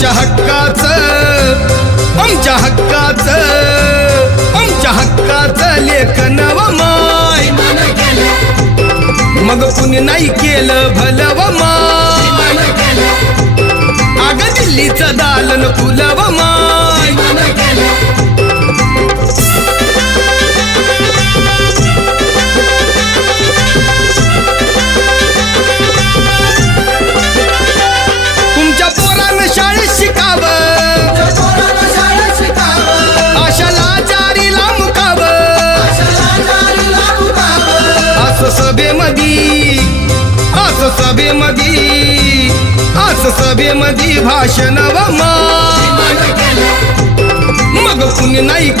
आमच्या हक्काचं लेखन व माय मग कुणी नाही केलं भलं व माय अग दिल्लीचं दालन फुलं व माय तुमच्या पोरानं शाळेत शिकावं आशाला जारीला मुकावं असं सभेमधी भाषण व माय मग कुणी नाही